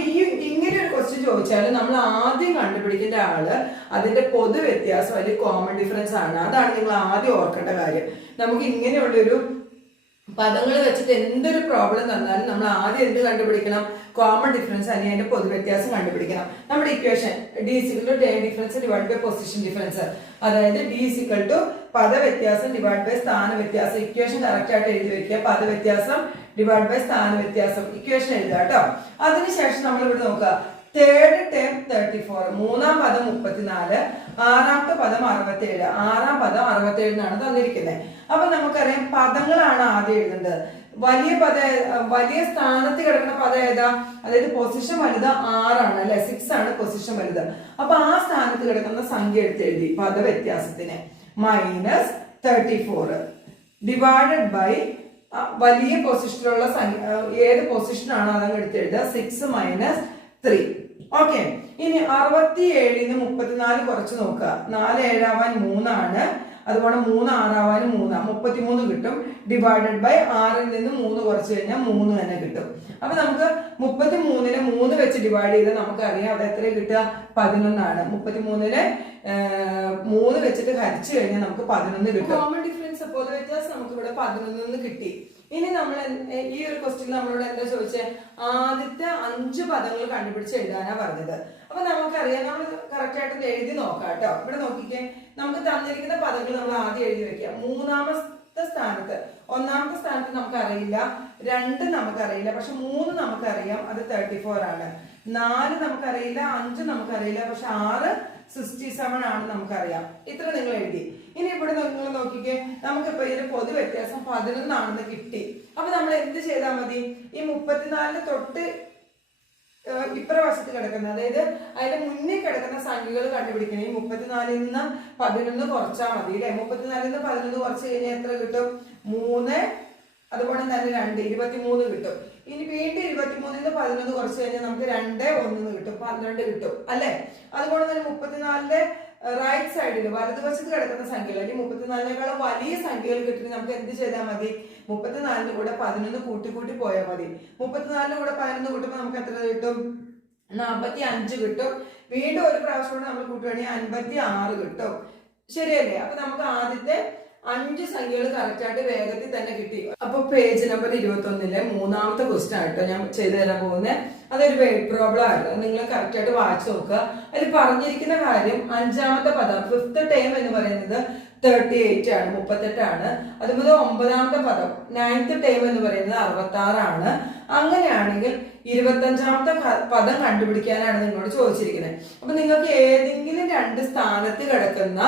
ഇങ്ങനെ ഒരു ക്വസ്റ്റ്യൻ ചോദിച്ചാൽ നമ്മൾ ആദ്യം കണ്ടുപിടിക്കേണ്ട ആള് അതിന്റെ പൊതു വ്യത്യാസം അല്ലെങ്കിൽ കോമൺ ഡിഫറൻസ് ആണ്. അതാണ് നിങ്ങൾ ആദ്യം ഓർക്കേണ്ട കാര്യം. നമുക്ക് ഇങ്ങനെയുള്ളൊരു പദങ്ങൾ വെച്ചിട്ട് എന്തൊരു പ്രോബ്ലം തന്നാലും നമ്മൾ ആദ്യം എന്ത് കണ്ടുപിടിക്കണം? കോമൺ ഡിഫറൻസ് അല്ലെങ്കിൽ അതിന്റെ പൊതു വ്യത്യാസം കണ്ടുപിടിക്കണം. നമ്മുടെ equation d = term difference divide by position difference. അതായത് d = പദ വ്യത്യാസം ഡിവൈഡ് ബൈ സ്ഥാന വ്യത്യാസം. ഇക്വേഷൻ കറക്റ്റ് ആയിട്ട് എഴുതി വെക്കുക. പദ വ്യത്യാസം ഡിവൈഡ് ബൈ സ്ഥാന വ്യത്യാസം ഇക്വേഷൻ എഴുതുക കേട്ടോ. അതിനുശേഷം നമ്മൾ ഇവിടെ നോക്കുക. തേർഡ് ടേം 34, മൂന്നാം പദം 34, ആറാമത്തെ പദം 67. ആറാം പദം 67 എന്നാണ് തന്നിരിക്കുന്നത്. അപ്പൊ നമുക്കറിയാം പദങ്ങളാണ് ആദ്യം എഴുതേണ്ടത്. വലിയ സ്ഥാനത്ത് കിടക്കുന്ന പദം ഏതാ? അതായത് പൊസിഷൻ വലുത് 6 ആണ് അല്ലെ, 6 ആണ് പൊസിഷൻ വലുത്. അപ്പൊ ആ സ്ഥാനത്ത് കിടക്കുന്ന സംഖ്യ എടുത്ത് എഴുതി പദ വ്യത്യാസത്തിന് -34 ഡിവൈഡഡ് ബൈ വലിയ പൊസിഷനിലുള്ള ഏത് പൊസിഷനാണോ അതങ്ങ് എടുത്തെഴുതുക. 6 മൈനസ് 3. ഓക്കെ. ഇനി 67 34 കുറച്ച് നോക്കുക. 4 7 ആവാൻ 3 ആണ്. അതുപോലെ 3 6 ആവാൻ 3, 33 കിട്ടും. ഡിവൈഡഡ് ബൈ 6ൽ നിന്ന് 3 കുറച്ച് കഴിഞ്ഞാൽ 3 തന്നെ കിട്ടും. അപ്പൊ നമുക്ക് 33നെ 3 വെച്ച് ഡിവൈഡ് ചെയ്ത് നമുക്കറിയാം അവിടെ എത്ര കിട്ടുക? 11 ആണ്. 33നെ 3 വെച്ചിട്ട് ഹരിച്ചു കഴിഞ്ഞാൽ നമുക്ക് 11 കിട്ടും. കോമൺ ഡിഫറൻസ് പൊതു വ്യത്യാസം നമുക്ക് ഇവിടെ 11 കിട്ടി. ഇനി നമ്മൾ ഈ ഒരു ക്വസ്റ്റ്യൻ നമ്മളോട് എന്താ ചോദിച്ചത്? ആദ്യത്തെ 5 പദങ്ങൾ കണ്ടുപിടിച്ച് എഴുതാനാ പറഞ്ഞത്. അപ്പൊ നമുക്കറിയാം, നമ്മൾ കറക്റ്റ് ആയിട്ട് എഴുതി നോക്കാം കേട്ടോ. ഇവിടെ നോക്കിക്കേ, നമുക്ക് തന്നിരിക്കുന്ന പദങ്ങൾ നമ്മൾ ആദ്യം എഴുതി വെക്കാം. മൂന്നാമത്തെ സ്ഥാനത്ത്, ഒന്നാമത്തെ സ്ഥാനത്ത് നമുക്കറിയില്ല, 2 നമുക്കറിയില്ല, പക്ഷെ 3 നമുക്കറിയാം, അത് 34 ആണ്. 4 നമുക്കറിയില്ല, 5 നമുക്കറിയില്ല, പക്ഷെ 6 67 ആണ് നമുക്കറിയാം. ഇത്ര നിങ്ങൾ എഴുതി. ഇനി ഇവിടെ നിങ്ങൾ നോക്കിക്കേ, നമുക്കിപ്പോ ഇതിന്റെ പൊതു വ്യത്യാസം 11 ആണെന്ന് കിട്ടി. അപ്പൊ നമ്മൾ എന്ത് ചെയ്താൽ മതി? ഈ 34 തൊട്ട് ഇപ്പുറവശത്ത് കിടക്കുന്ന, അതായത് അതിന്റെ മുന്നിൽ കിടക്കുന്ന സംഖ്യകൾ കണ്ടുപിടിക്കണം. ഈ 34ൽ നിന്ന് 11 കുറച്ചാൽ മതി അല്ലെ? 34ൽ നിന്ന് 11 കുറച്ച് കഴിഞ്ഞാൽ എത്ര കിട്ടും? 3, അതുപോലെ തന്നെ 2, 23 കിട്ടും. ഇനി വീണ്ടും 23ൽ നിന്ന് 11 കുറച്ച് കഴിഞ്ഞാൽ നമുക്ക് 2 1 കിട്ടും, 12 കിട്ടും അല്ലെ? അതുപോലെ തന്നെ 34ന്റെ റൈറ്റ് സൈഡിൽ വലതുവശത്ത് കിടക്കുന്ന സംഖ്യകൾ, അല്ലെങ്കിൽ 34നേക്കാളും വലിയ സംഖ്യകൾ കിട്ടുന്നത് നമുക്ക് എന്ത് ചെയ്താൽ മതി? 34ന്റെ കൂടെ 11 കൂട്ടി പോയാൽ മതി. 34ന്റെ കൂടെ 11 കൂട്ടുമ്പോൾ നമുക്ക് എത്ര കിട്ടും? 45 കിട്ടും. വീണ്ടും ഒരു പ്രാവശ്യം കൂടെ നമ്മൾ കൂട്ടുകയാണെങ്കിൽ 56 കിട്ടും. ശരിയല്ലേ? അപ്പൊ നമുക്ക് ആദ്യത്തെ 5 സംഖ്യകൾ കറക്റ്റ് ആയിട്ട് വേഗത്തിൽ തന്നെ കിട്ടി. അപ്പൊ പേജ് നമ്പർ 21 മൂന്നാമത്തെ ക്വസ്റ്റ്യൻ ആയിട്ടോ ഞാൻ ചെയ്തു തരാൻ പോകുന്നത്. അതൊരു വേർഡ് പ്രോബ്ലം ആയിരുന്നു. നിങ്ങൾ കറക്റ്റ് ആയിട്ട് വായിച്ചു നോക്കുക. അതിൽ പറഞ്ഞിരിക്കുന്ന കാര്യം 5ാമത്തെ പദം, 5th ടേം എന്ന് പറയുന്നത് 38 ആണ്, 38 ആണ്. അതുപോലെ 9ാമത്തെ പദം 9th ടേം എന്ന് പറയുന്നത് 66 ആണ്. അങ്ങനെയാണെങ്കിൽ 25ാമത്തെ പദം കണ്ടുപിടിക്കാനാണ് നിങ്ങളോട് ചോദിച്ചിരിക്കുന്നത്. അപ്പൊ നിങ്ങൾക്ക് ഏതെങ്കിലും 2 സ്ഥാനത്ത് കിടക്കുന്ന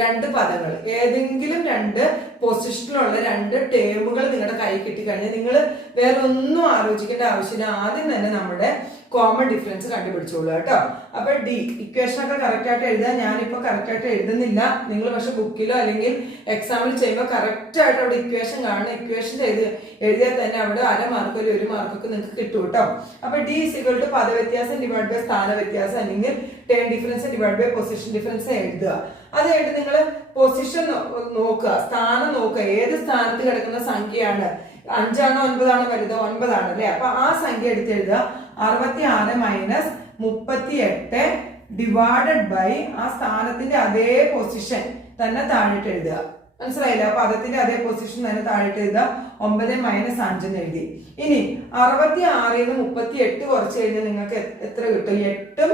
2 പദങ്ങൾ, ഏതെങ്കിലും 2 പൊസിഷനിലുള്ള 2 ടേമുകൾ നിങ്ങളുടെ കൈ കിട്ടിക്കഴിഞ്ഞാൽ നിങ്ങൾ വേറെ ഒന്നും ആലോചിക്കേണ്ട ആവശ്യമില്ല. ആദ്യം തന്നെ നമ്മുടെ കോമൺ ഡിഫറൻസ് കണ്ടുപിടിച്ചോളൂ കേട്ടോ. അപ്പൊ ഡി ഇക്വേഷൻ ഒക്കെ കറക്റ്റ് ആയിട്ട് എഴുതാൻ ഞാനിപ്പോ കറക്റ്റ് ആയിട്ട് എഴുതുന്നില്ല. നിങ്ങൾ പക്ഷെ ബുക്കിലോ അല്ലെങ്കിൽ എക്സാമിൽ ചെയ്യുമ്പോൾ കറക്റ്റ് ആയിട്ട് അവിടെ ഇക്വേഷൻ കാണണം. ഇക്വേഷൻ ചെയ്ത് എഴുതിയാൽ തന്നെ അവിടെ 1/2 മാർക്ക് ഒരു 1 മാർക്കൊക്കെ നിങ്ങൾക്ക് കിട്ടും കേട്ടോ. അപ്പൊ ഡി = പദവ്യത്യാസം ഡിവൈഡ് ബൈ സ്ഥാന വ്യത്യാസം, അല്ലെങ്കിൽ term difference divide by position difference എഴുതുക. അത് കഴിഞ്ഞിട്ട് നിങ്ങൾ പൊസിഷൻ നോക്കുക, സ്ഥാനം നോക്കുക, ഏത് സ്ഥാനത്ത് കിടക്കുന്ന സംഖ്യയാണ്. 5 ആണോ 9 ആണോ വലുത്? 9 ആണ് അല്ലെ? അപ്പൊ ആ സംഖ്യ എടുത്ത് എഴുതുക. 66 മൈനസ് 38 ഡിവൈഡഡ് ബൈ ആ സ്ഥാനത്തിന്റെ അതേ പൊസിഷൻ തന്നെ താഴെട്ട് എഴുതുക. മനസ്സിലായില്ല? അപ്പൊ പദത്തിന്റെ അതേ പൊസിഷൻ തന്നെ താഴെട്ട് എഴുതുക. 9 മൈനസ് 5 എന്ന് എഴുതി. ഇനി 66ൽ നിന്ന് 38 കുറച്ച് കഴിഞ്ഞാൽ നിങ്ങൾക്ക് എത്ര കിട്ടും? 8ഉം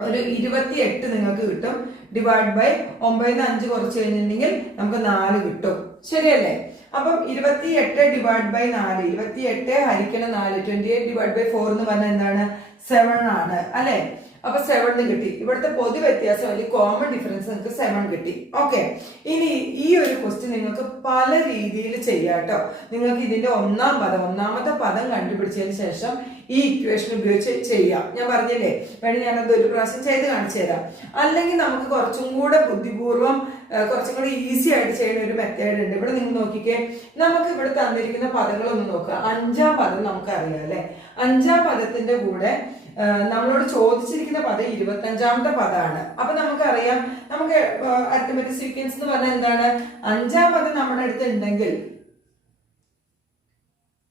ഒരു 28 നിങ്ങൾക്ക് കിട്ടും. ഡിവൈഡ് ബൈ 9ൽ 5 കുറച്ച് കഴിഞ്ഞിട്ടുണ്ടെങ്കിൽ നമുക്ക് 4 കിട്ടും. ശരിയല്ലേ? അപ്പം 28 ഡിവൈഡ് ബൈ 4, 28 ഹരിക്കണം 4, 28 ഡിവൈഡ് ബൈ 4 എന്ന് പറഞ്ഞാൽ എന്താണ്? 7 ആണ് അല്ലെ? അപ്പൊ 7 കിട്ടി. ഇവിടുത്തെ പൊതു വ്യത്യാസം അല്ലെങ്കിൽ കോമൺ ഡിഫറൻസ് നിങ്ങൾക്ക് 7 കിട്ടി. ഓക്കെ. ഇനി ഈ ഒരു ക്വസ്റ്റ്യൻ നിങ്ങൾക്ക് പല രീതിയിൽ ചെയ്യാം കേട്ടോ. നിങ്ങൾക്ക് ഇതിന്റെ ഒന്നാമത്തെ പദം കണ്ടുപിടിച്ചതിന് ശേഷം ഈ ഇക്വേഷൻ ഉപയോഗിച്ച് ചെയ്യാം. ഞാൻ പറഞ്ഞില്ലേ, വേണ്ടി ഞാനത് ഒരു പ്രാവശ്യം ചെയ്ത് കാണിച്ചു തരാം. അല്ലെങ്കിൽ നമുക്ക് കുറച്ചും കൂടെ ബുദ്ധിപൂർവ്വം കുറച്ചും കൂടി ഈസി ആയിട്ട് ചെയ്യുന്ന ഒരു മെത്തേഡ് ഉണ്ട്. ഇവിടെ നിങ്ങൾ നോക്കിക്കേ, നമുക്ക് ഇവിടെ തന്നിരിക്കുന്ന പദങ്ങളൊന്ന് നോക്കുക. 5ാം പദം നമുക്കറിയാം അല്ലെ? 5ാം പദത്തിന്റെ കൂടെ നമ്മളോട് ചോദിച്ചിരിക്കുന്ന പദം 25ാമത്തെ പദമാണ്. അപ്പൊ നമുക്കറിയാം, നമുക്ക് അരിത്മെറ്റിക് സീക്വൻസ് എന്ന് പറഞ്ഞാൽ എന്താണ്? 5ാം പദം നമ്മുടെ അടുത്ത് ഉണ്ടെങ്കിൽ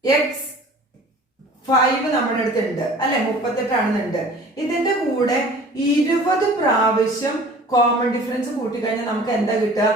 x5 നമ്മുടെ അടുത്ത് ഉണ്ട് അല്ലെ? 38 ആണെന്നുണ്ട്. ഇതിന്റെ കൂടെ 20 പ്രാവശ്യം കോമൺ ഡിഫറൻസ് കൂട്ടിക്കഴിഞ്ഞാൽ നമുക്ക് എന്താ കിട്ടുക?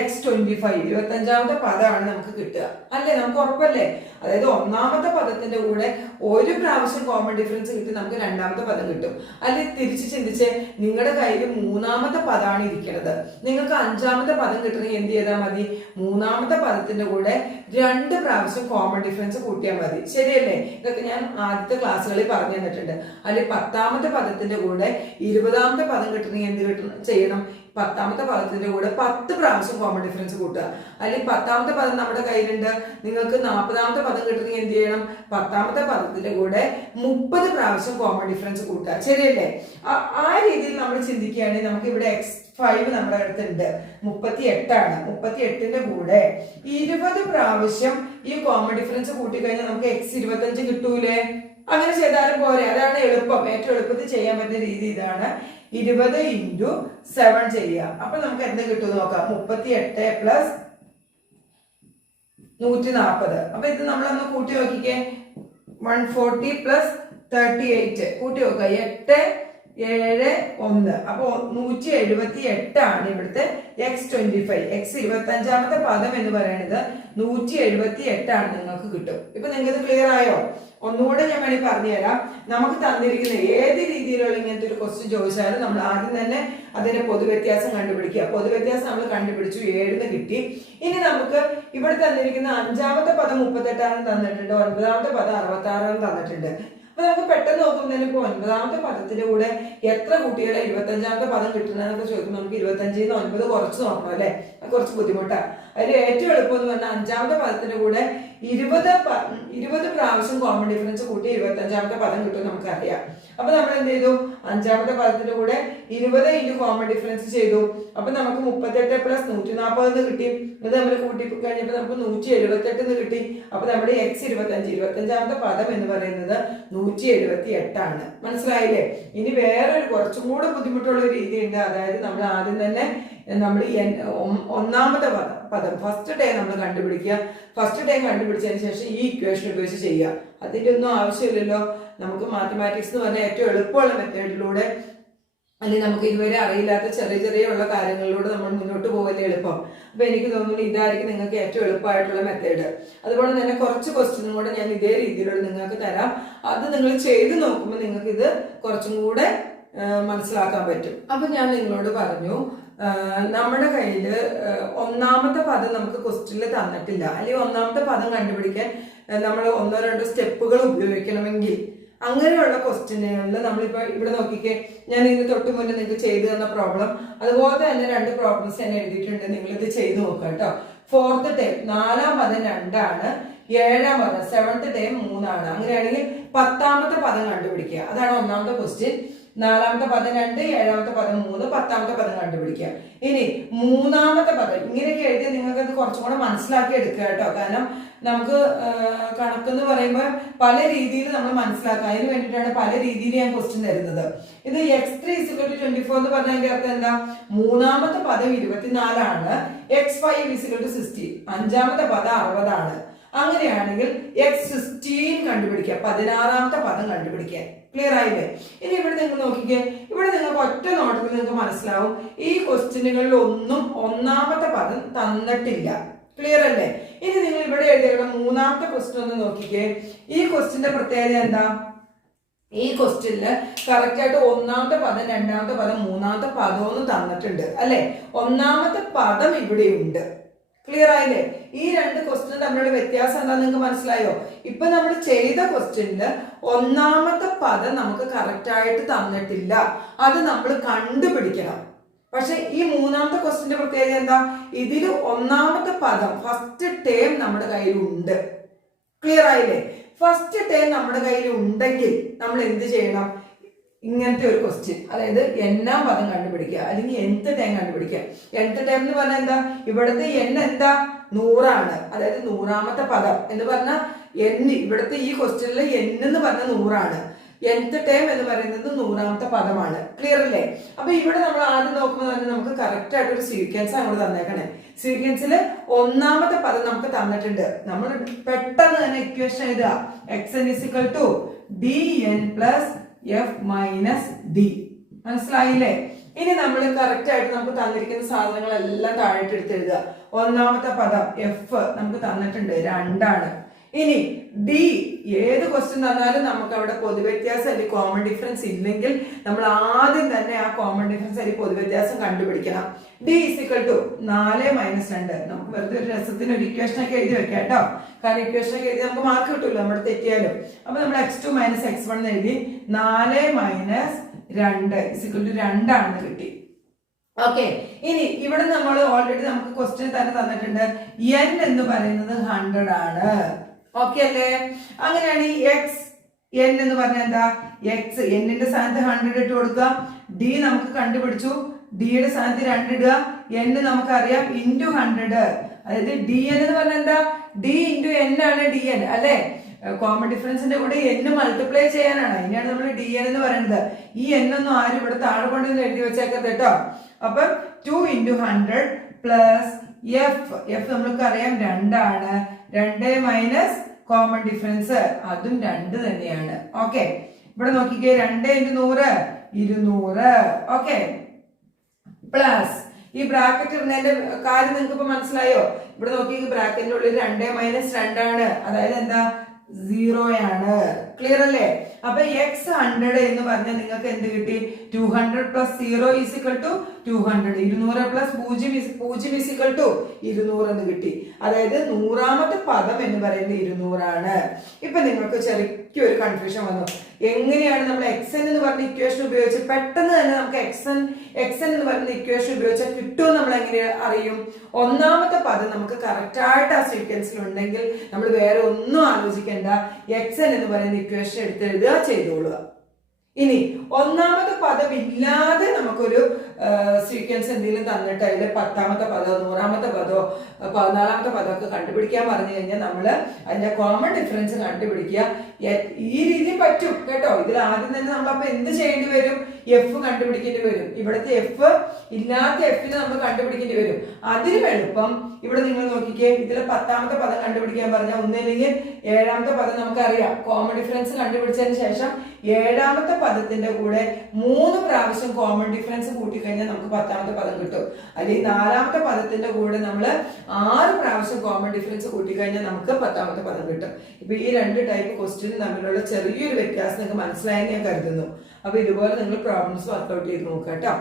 x25, 25ാമത്തെ പദമാണ് നമുക്ക് കിട്ടുക അല്ലെ? നമുക്ക് ഉറപ്പല്ലേ? അതായത് ഒന്നാമത്തെ പദത്തിന്റെ കൂടെ ഒരു പ്രാവശ്യം കോമൺ ഡിഫറൻസ് കിട്ടി നമുക്ക് 2ാമത്തെ പദം കിട്ടും. അല്ലെങ്കിൽ തിരിച്ച് ചിന്തിച്ച് നിങ്ങളുടെ കയ്യിൽ 3ാമത്തെ പദമാണ് ഇരിക്കുന്നത്. നിങ്ങൾക്ക് 5ാമത്തെ പദം കിട്ടണമെങ്കിൽ എന്ത് ചെയ്താൽ മതി? 3ാമത്തെ പദത്തിന്റെ കൂടെ 2 പ്രാവശ്യം കോമൺ ഡിഫറൻസ് കൂട്ടിയാൽ മതി. ശരിയല്ലേ? ഇതൊക്കെ ഞാൻ ആദ്യത്തെ ക്ലാസ്സുകളിൽ പറഞ്ഞു തന്നിട്ടുണ്ട്. അല്ലെങ്കിൽ 10ാമത്തെ പദത്തിന്റെ കൂടെ 20ാമത്തെ പദം കിട്ടണമെങ്കിൽ എന്ത് ചെയ്യണം? പത്താമത്തെ പദത്തിന്റെ കൂടെ 10 പ്രാവശ്യം കോമൺ ഡിഫറൻസ് കൂട്ടുക. അല്ലെങ്കിൽ 10ാമത്തെ പദം നമ്മുടെ കയ്യിലുണ്ട്, നിങ്ങൾക്ക് 40ാമത്തെ പദം കിട്ടണമെങ്കിൽ എന്ത് ചെയ്യണം? 10ാമത്തെ പദത്തിന്റെ കൂടെ 30 പ്രാവശ്യം കോമൺ ഡിഫറൻസ് കൂട്ടുക. ശരിയല്ലേ? ആ രീതിയിൽ നമ്മൾ ചിന്തിക്കുകയാണെങ്കിൽ നമുക്ക് ഇവിടെ x5 നമ്മുടെ അടുത്തുണ്ട്, 38ആണ്. 38ന്റെ കൂടെ 20 പ്രാവശ്യം ഈ കോമൺ ഡിഫറൻസ് കൂട്ടിക്കഴിഞ്ഞാൽ നമുക്ക് x25 കിട്ടൂലേ? അങ്ങനെ ചെയ്താലും പോരെ. അതാണ് എളുപ്പം, ഏറ്റവും എളുപ്പത്തിൽ ചെയ്യാൻ പറ്റുന്ന രീതി ഇതാണ്. 20 × 7 ചെയ്യുക. അപ്പൊ നമുക്ക് എന്ത് കിട്ടും നോക്കാം. 38 + 140. അപ്പൊ ഇത് നമ്മളൊന്ന് കൂട്ടി നോക്കിക്കേ. 140 + 38 കൂട്ടി നോക്കുക. 8, 7, 1. അപ്പൊ 178 ആണ് ഇവിടുത്തെ x25. x25ാമത്തെ പദം എന്ന് പറയുന്നത് 178 ആണ് നിങ്ങൾക്ക് കിട്ടും. ഇപ്പൊ നിങ്ങൾക്ക് ക്ലിയർ ആയോ? ഒന്നുകൂടെ ഞാൻ വേണമെങ്കിൽ പറഞ്ഞുതരാം. നമുക്ക് തന്നിരിക്കുന്ന ഏത് രീതിയിലുള്ള ഇങ്ങനത്തെ ഒരു ക്വസ്റ്റ്യൻ ചോദിച്ചാലും നമ്മൾ ആദ്യം തന്നെ അതിന്റെ പൊതുവ്യത്യാസം കണ്ടുപിടിക്കുക. പൊതുവ്യത്യാസം നമ്മൾ കണ്ടുപിടിച്ചു, 7 കിട്ടി. ഇനി നമുക്ക് ഇവിടെ തന്നിരിക്കുന്ന 5ാമത്തെ പദം 38 തന്നിട്ടുണ്ട്, 9ാമത്തെ പദം 66 തന്നിട്ടുണ്ട്. അപ്പൊ നമുക്ക് പെട്ടെന്ന് നോക്കുന്നതിന് ഇപ്പൊ 9ാമത്തെ പദത്തിന്റെ കൂടെ എത്ര കുട്ടികളെ 25ാമത്തെ പദം കിട്ടുന്നതെന്നൊക്കെ ചോദിക്കുമ്പോൾ നമുക്ക് 25 ന്ന് 9 കുറച്ച് നോക്കണം അല്ലെ? കുറച്ച് ബുദ്ധിമുട്ടാണ്. അതിൽ ഏറ്റവും എളുപ്പം എന്ന് പറഞ്ഞാൽ 5ാമത്തെ പദത്തിന്റെ കൂടെ 20 പ്രാവശ്യം കോമൺ ഡിഫറൻസ് കൂട്ടി 25ാമത്തെ പദം കിട്ടും നമുക്കറിയാം. അപ്പൊ നമ്മൾ എന്ത് ചെയ്തു? 5ാമത്തെ പദത്തിന്റെ കൂടെ 20 × കോമൺ ഡിഫറൻസ് ചെയ്തു. അപ്പൊ നമുക്ക് 38 + 140 കിട്ടി. ഇത് നമ്മൾ കൂട്ടി കഴിഞ്ഞപ്പോൾ നമുക്ക് 178 കിട്ടി. അപ്പൊ നമ്മുടെ x25ാമത്തെ പദം എന്ന് പറയുന്നത് 178 ആണ്. മനസ്സിലായില്ലേ? ഇനി വേറൊരു കുറച്ചും കൂടെ ബുദ്ധിമുട്ടുള്ള ഒരു രീതി ഉണ്ട്. അതായത് നമ്മൾ ആദ്യം തന്നെ നമ്മൾ 1ാമത്തെ പദം ഫസ്റ്റ് ടൈം നമ്മൾ കണ്ടുപിടിക്കുക. ഫസ്റ്റ് ടൈം കണ്ടുപിടിച്ചതിന് ശേഷം ഈ ഇക്വേഷൻ ഉപയോഗിച്ച് ചെയ്യുക. അതിന്റെ ഒന്നും ആവശ്യമില്ലല്ലോ. നമുക്ക് മാത്തമാറ്റിക്സ് എന്ന് പറഞ്ഞാൽ ഏറ്റവും എളുപ്പമുള്ള മെത്തേഡിലൂടെ, അല്ലെങ്കിൽ നമുക്ക് ഇതുവരെ അറിയില്ലാത്ത ചെറിയ ചെറിയ ഉള്ള കാര്യങ്ങളിലൂടെ നമ്മൾ മുന്നോട്ട് പോകല്ലേ എളുപ്പം. അപ്പൊ എനിക്ക് തോന്നുന്നു ഇതായിരിക്കും നിങ്ങൾക്ക് ഏറ്റവും എളുപ്പമായിട്ടുള്ള മെത്തേഡ്. അതുപോലെ തന്നെ കുറച്ച് ക്വസ്റ്റ്യനും കൂടെ ഞാൻ ഇതേ രീതിയിലുള്ള നിങ്ങൾക്ക് തരാം. അത് നിങ്ങൾ ചെയ്ത് നോക്കുമ്പോൾ നിങ്ങൾക്ക് ഇത് കുറച്ചും കൂടെ മനസ്സിലാക്കാൻ പറ്റും. അപ്പൊ ഞാൻ നിങ്ങളോട് പറഞ്ഞു, നമ്മുടെ കയ്യിൽ 1ാമത്തെ പദം നമുക്ക് ക്വസ്റ്റ്യനിൽ തന്നിട്ടില്ല, അല്ലെങ്കിൽ 1ാമത്തെ പദം കണ്ടുപിടിക്കാൻ നമ്മൾ 1-2 സ്റ്റെപ്പുകൾ ഉപയോഗിക്കണമെങ്കിൽ അങ്ങനെയുള്ള ക്വസ്റ്റ്യനുകളിൽ നമ്മളിപ്പോ ഇവിടെ നോക്കിക്കേ, ഞാൻ ഇതിന് തൊട്ട് മുന്നേ നിങ്ങൾക്ക് ചെയ്തു തന്ന പ്രോബ്ലം, അതുപോലെ തന്നെ 2 പ്രോബ്ലംസ് ഞാൻ എഴുതിയിട്ടുണ്ട്. നിങ്ങൾ ഇത് ചെയ്തു നോക്കുക കേട്ടോ. 4th ടൈം 4ാം പദം 2 ആണ്, 7ാം പദം 7th ടൈം 3 ആണ്. അങ്ങനെയാണെങ്കിൽ 10ാമത്തെ പദം കണ്ടുപിടിക്കുക. അതാണ് 1ാമത്തെ ക്വസ്റ്റ്യൻ. 4ാമത്തെ പദം 2, 7ാമത്തെ പദം 3, 10ാമത്തെ പദം കണ്ടുപിടിക്കുക. ഇനി 3ാമത്തെ പദം ഇങ്ങനെയൊക്കെ എഴുതി നിങ്ങൾക്ക് അത് കുറച്ചും കൂടെ മനസ്സിലാക്കി എടുക്കുക കേട്ടോ. കാരണം നമുക്ക് കണക്കെന്ന് പറയുമ്പോൾ പല രീതിയിൽ നമ്മൾ മനസ്സിലാക്കുക. അതിന് വേണ്ടിയിട്ടാണ് പല രീതിയിൽ ഞാൻ ക്വസ്റ്റ്യൻ തരുന്നത്. ഇത് x3 = 24 എന്ന് പറഞ്ഞതിന്റെ അർത്ഥം എന്താ? 3ാമത്തെ പദം 24 ആണ്, x5 = 60, 5ാമത്തെ പദം 60 ആണ്. അങ്ങനെയാണെങ്കിൽ x16 കണ്ടുപിടിക്കുക, 16ാമത്തെ പദം കണ്ടുപിടിക്കാൻ. ക്ലിയർ ആയില്ലേ? ഇനി ഇവിടെ നിങ്ങൾ നോക്കിക്കേ, ഇവിടെ നിങ്ങൾക്ക് ഒറ്റ നോട്ടത്തിൽ നിങ്ങൾക്ക് മനസ്സിലാവും ഈ ക്വസ്റ്റ്യനുകളിൽ ഒന്നും 1ാമത്തെ പദം തന്നിട്ടില്ല. ക്ലിയർ അല്ലേ? ഇനി നിങ്ങൾ ഇവിടെ എഴുതിയുള്ള 3ാമത്തെ ക്വസ്റ്റ്യൻ ഒന്ന് നോക്കിക്കേ. ഈ ക്വസ്റ്റ്യന്റെ പ്രത്യേകത എന്താ? ഈ ക്വസ്റ്റ്യനില് കറക്റ്റ് ആയിട്ട് 1ാമത്തെ പദം, 2ാമത്തെ പദം, 3ാമത്തെ പദമൊന്നും തന്നിട്ടുണ്ട് അല്ലെ? 1ാമത്തെ പദം ഇവിടെയുണ്ട്. ക്ലിയർ ആയില്ലേ? ഈ 2 ക്വസ്റ്റ്യൻ തമ്മിലുള്ള വ്യത്യാസം എന്താ നിങ്ങൾക്ക് മനസ്സിലായോ? ഇപ്പൊ നമ്മൾ ചെയ്ത ക്വസ്റ്റ്യനില് 1ാമത്തെ പദം നമുക്ക് കറക്റ്റ് ആയിട്ട് തന്നിട്ടില്ല, അത് നമ്മൾ കണ്ടുപിടിക്കണം. പക്ഷെ ഈ 3ാമത്തെ ക്വസ്റ്റ്യന്റെ പ്രത്യേകത എന്താ? ഇതിൽ 1ാമത്തെ പദം ഫസ്റ്റ് ടേം നമ്മുടെ കയ്യിലുണ്ട്. ക്ലിയർ ആയില്ലേ? ഫസ്റ്റ് ടേം നമ്മുടെ കയ്യിൽ ഉണ്ടെങ്കിൽ നമ്മൾ എന്ത് ചെയ്യണം? ഇങ്ങനത്തെ ഒരു ക്വസ്റ്റ്യൻ, അതായത് n-ാം പദം കണ്ടുപിടിക്കുക, അല്ലെങ്കിൽ nth ടൈം കണ്ടുപിടിക്കുക. nth ടൈം എന്ന് പറഞ്ഞാൽ എന്താ? ഇവിടുത്തെ n എന്താ? 100 ആണ്. അതായത് 100ാമത്തെ പദം എന്ന് പറഞ്ഞാൽ n, ഇവിടുത്തെ ഈ ക്വസ്റ്റ്യനിൽ n എന്ന് പറഞ്ഞാൽ 100 ആണ്. nth ടൈം എന്ന് പറയുന്നത് 100ാമത്തെ പദമാണ്. ക്ലിയർ അല്ലേ? അപ്പൊ ഇവിടെ നമ്മൾ ആദ്യം നോക്കുമ്പോൾ തന്നെ നമുക്ക് കറക്റ്റ് ആയിട്ട് ഒരു സീക്വൻസ് അങ്ങോട്ട് തന്നേക്കണേ. സീക്വൻസിൽ 1ാമത്തെ പദം നമുക്ക് തന്നിട്ടുണ്ട്. നമ്മൾ പെട്ടെന്ന് തന്നെ ഇക്വേഷൻ എഴുതുക. xn = dn + f - d. മനസ്സിലായില്ലേ? ഇനി നമ്മൾ കറക്റ്റ് ആയിട്ട് നമുക്ക് തന്നിരിക്കുന്ന സാധനങ്ങളെല്ലാം താഴെ എടുത്ത് എഴുതുക. 1ാമത്തെ പദം f നമുക്ക് തന്നിട്ടുണ്ട്, 2 ആണ്. ഇനി ഡി, ഏത് ക്വസ്റ്റ്യൻ തന്നാലും നമുക്ക് അവിടെ പൊതുവ്യത്യാസം അല്ലെങ്കിൽ കോമൺ ഡിഫറൻസ് ഇല്ലെങ്കിൽ നമ്മൾ ആദ്യം തന്നെ ആ കോമൺ ഡിഫറൻസ് അല്ലെങ്കിൽ പൊതുവ്യത്യാസം കണ്ടുപിടിക്കണം. ഡി = 4 - 2. നമുക്ക് വെറുതെ ഒരു രസത്തിന് ഒരു ഇക്വേഷനൊക്കെ എഴുതി വെക്കാം കേട്ടോ. കാരണം ഇക്വേഷനൊക്കെ എഴുതി നമുക്ക് മാർക്ക് കിട്ടുമല്ലോ നമ്മുടെ തെറ്റിയാലും. അപ്പൊ നമ്മൾ x2 - x1 എഴുതി. 4 - 2 = 2 ആണെന്ന് കിട്ടി. ഓക്കെ, ഇനി ഇവിടെ നമ്മൾ ഓൾറെഡി നമുക്ക് ക്വസ്റ്റ്യൻ തന്നെ തന്നിട്ടുണ്ട്. n എന്ന് പറയുന്നത് 100 ആണ്. ഓക്കെ അല്ലേ? അങ്ങനെയാണ് ഈ എക്സ് n എന്ന് പറഞ്ഞാൽ എന്താ? എക്സ് എന്നിന്റെ സ്ഥാനത്ത് 100 ഇട്ട് കൊടുക്കുക. ഡി നമുക്ക് കണ്ടുപിടിച്ചു, ഡിയുടെ സ്ഥാനത്ത് 2 ഇടുക. n നമുക്കറിയാം ഇൻറ്റു 100. അതായത് ഡി എൻ എന്ന് പറഞ്ഞാൽ എന്താ? ഡി ഇൻറ്റു എൻ ആണ് ഡി എൻ അല്ലെ? കോമൺ ഡിഫറൻസിന്റെ കൂടെ n മൾട്ടിപ്ലൈ ചെയ്യാനാണ്. അതിനാണ് നമ്മൾ ഡി എൻ എന്ന് പറയുന്നത്. ഈ n ഒന്നും ആരും ഇവിടെ താഴെ കൊണ്ടുവന്ന് എഴുതി വെച്ചേക്കരുത് കേട്ടോ. അപ്പൊ 2 ഇൻറ്റു 100 പ്ലസ് എഫ്. എഫ് നമ്മൾക്ക് അറിയാം 2 ആണ്. 2 മൈനസ് കോമൺ ഡിഫറൻസ് അതും 2 തന്നെയാണ്. ഓക്കെ, ഇവിടെ നോക്കിക്കേ, 2 ഇൻറ്റു 100 200. ഓക്കെ, പ്ലസ് ഈ ബ്രാക്കറ്റ് ഇടുന്നതിന്റെ കാര്യം നിങ്ങൾക്ക് ഇപ്പൊ മനസ്സിലായോ? ഇവിടെ നോക്കി, ബ്രാക്കറ്റിന്റെ ഉള്ളിൽ 2 മൈനസ് 2 ആണ്. അതായത് എന്താ? 0 ആണ്. ക്ലിയർ അല്ലേ? അപ്പൊ എക്സ് 100 എന്ന് പറഞ്ഞാൽ നിങ്ങൾക്ക് എന്ത് കിട്ടി? 200 plus 0 is equal to 200. 200 plus 0 is equal to 200 എന്ന് കിട്ടി. അതായത് 100ാമത്തെ പദം എന്ന് പറയുന്നത് 200 ആണ്. ഇപ്പൊ നിങ്ങൾക്ക് ചെറിയൊരു കൺഫ്യൂഷൻ വന്നു. എങ്ങനെയാണ് നമ്മൾ എക്സ് എൻ എന്ന് പറഞ്ഞ ഇക്വേഷൻ ഉപയോഗിച്ച് പെട്ടെന്ന് തന്നെ നമുക്ക് എക്സ് എൻ എന്ന് പറയുന്ന ഇക്വേഷൻ ഉപയോഗിച്ചാൽ കിട്ടുമെന്ന് നമ്മൾ എങ്ങനെ അറിയും? ഒന്നാമത്തെ പദം നമുക്ക് കറക്റ്റ് ആയിട്ട് ആ സീക്വൻസിൽ ഉണ്ടെങ്കിൽ നമ്മൾ വേറെ ഒന്നും ആലോചിക്കേണ്ട, എക്സ് എൻ എന്ന് പറയുന്ന ഇക്വേഷൻ എടുത്ത് എഴുതുക, ചെയ്തോളുക. ഇനി ഒന്നാമത്തെ പദം ഇല്ലാതെ നമുക്കൊരു സീക്വൻസ് എന്തെങ്കിലും തന്നിട്ട് അതിൽ 10ാമത്തെ പദമോ 100ാമത്തെ പദമോ 14ാമത്തെ പദമൊക്കെ കണ്ടുപിടിക്കാൻ പറഞ്ഞു കഴിഞ്ഞാൽ നമ്മൾ അതിന്റെ കോമൺ ഡിഫറൻസ് കണ്ടുപിടിക്കുക. ഈ രീതി പറ്റും കേട്ടോ. ഇതിൽ ആദ്യം തന്നെ നമ്മൾ അപ്പൊ എന്ത് ചെയ്യേണ്ടി വരും? എഫ് കണ്ടുപിടിക്കേണ്ടി വരും. ഇവിടുത്തെ എഫ് ഇല്ലാത്ത എഫിന് നമ്മൾ കണ്ടുപിടിക്കേണ്ടി വരും. അതിനും എളുപ്പം ഇവിടെ നിങ്ങൾ നോക്കിക്കേ, ഇതിൽ 10ാമത്തെ പദം കണ്ടുപിടിക്കാൻ പറഞ്ഞാൽ ഒന്നില്ലെങ്കിൽ 7ാമത്തെ പദം നമുക്കറിയാം. കോമൺ ഡിഫറൻസ് കണ്ടുപിടിച്ചതിന് ശേഷം 7ാമത്തെ പദത്തിന്റെ കൂടെ 3 പ്രാവശ്യം കോമൺ ഡിഫറൻസ് കൂട്ടിക്കഴിഞ്ഞാൽ നമുക്ക് 10ാമത്തെ പദം കിട്ടും. അല്ലെങ്കിൽ 4ാമത്തെ പദത്തിന്റെ കൂടെ നമ്മൾ 6 പ്രാവശ്യം കോമൺ ഡിഫറൻസ് കൂട്ടിക്കഴിഞ്ഞാൽ നമുക്ക് 10ാമത്തെ പദം കിട്ടും. ഇപ്പൊ ഈ 2 ടൈപ്പ് ക്വസ്റ്റ്യൻ തമ്മിലുള്ള ചെറിയൊരു വ്യത്യാസം നിങ്ങൾക്ക് മനസ്സിലായെന്ന് ഞാൻ കരുതുന്നു. അപ്പൊ ഇതുപോലെ നിങ്ങൾ പ്രോബ്ലംസ് വർക്ക്ഔട്ട് ചെയ്ത് നോക്കാം കേട്ടോ.